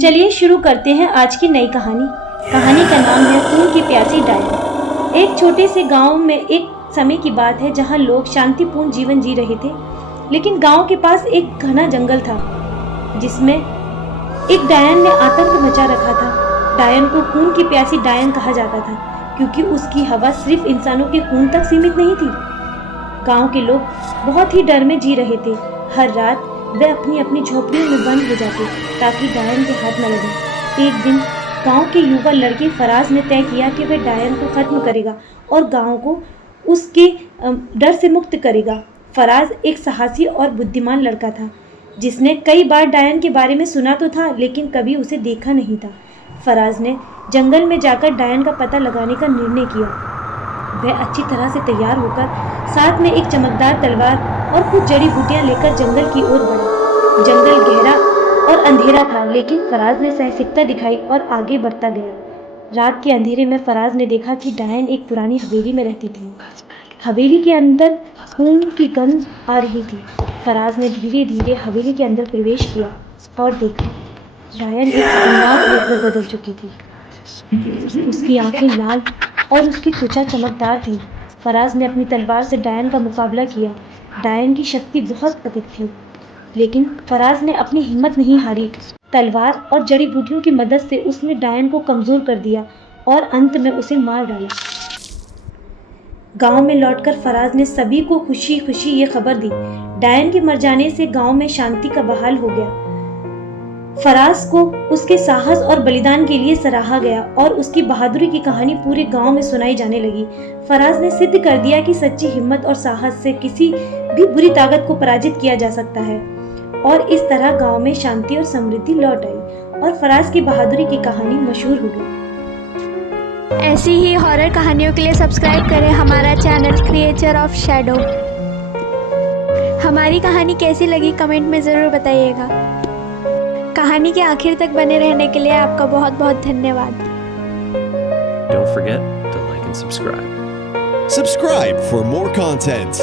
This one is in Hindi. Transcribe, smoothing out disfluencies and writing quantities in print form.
चलिए शुरू करते हैं आज की नई कहानी। कहानी का नाम है खून की प्यासी डायन। एक छोटे से गांव में एक समय की बात है जहां लोग शांतिपूर्ण जीवन जी रहे थे, लेकिन गांव के पास एक घना जंगल था जिसमें एक डायन ने आतंक मचा रखा था। डायन को खून की प्यासी डायन कहा जाता था क्योंकि उसकी हवा सिर्फ इंसानों के खून तक सीमित नहीं थी। गांव के लोग बहुत ही डर में जी रहे थे। हर रात वे अपनी अपनी झोपड़ियों में बंद हो जाते ताकि डायन के हाथ न लगे। एक दिन गांव के युवा लड़के फराज ने तय किया कि वह डायन को खत्म करेगा और गांव को उसके डर से मुक्त करेगा। फराज एक साहसी और बुद्धिमान लड़का था जिसने कई बार डायन के बारे में सुना तो था, लेकिन कभी उसे देखा नहीं था। फराज ने जंगल में जाकर डायन का पता लगाने का निर्णय किया। वह अच्छी तरह से तैयार होकर साथ में एक चमकदार तलवार और कुछ जड़ी बूटियां लेकर जंगल की ओर बढ़ा। जंगल गहरा और अंधेरा था, लेकिन फराज ने साहसिकता दिखाई और आगे बढ़ता गया। रात के अंधेरे में फराज ने देखा कि डायन एक पुरानी हवेली में रहती थी। हवेली के अंदर खून की गंध आ रही थी। फराज ने धीरे धीरे हवेली के अंदर प्रवेश किया और देखा डायन एक खतरनाक रूप में बदल चुकी थी। उसकी आंखें लाल और उसकी त्वचा चमकदार थी। फराज ने अपनी तलवार से डायन का मुकाबला किया। डायन की शक्ति बहुत अधिक थी, लेकिन फराज ने अपनी हिम्मत नहीं हारी। तलवार और जड़ी बूटियों की मदद से उसने डायन को कमजोर कर दिया और अंत में उसे मार डाला। गांव में लौटकर फराज ने सभी को खुशी खुशी ये खबर दी। डायन के मर जाने से गांव में शांति का बहाल हो गया। फराज को उसके साहस और बलिदान के लिए सराहा गया और उसकी बहादुरी की कहानी पूरे गांव में सुनाई जाने लगी। फराज ने सिद्ध कर दिया कि सच्ची हिम्मत और साहस से किसी भी बुरी ताकत को पराजित किया जा सकता है और इस तरह गांव में शांति और समृद्धि लौट आई और फराज की बहादुरी की कहानी मशहूर हो गई। ऐसी ही हॉरर कहानियों के लिए सब्सक्राइब करें हमारा चैनल क्रिएचर ऑफ शैडो। हमारी कहानी कैसी लगी कमेंट में ज़रूर बताइएगा। कहानी के आखिर तक बने रहने के लिए आपका बहुत बहुत धन्यवाद। Don't forget to like and subscribe. Subscribe for more content.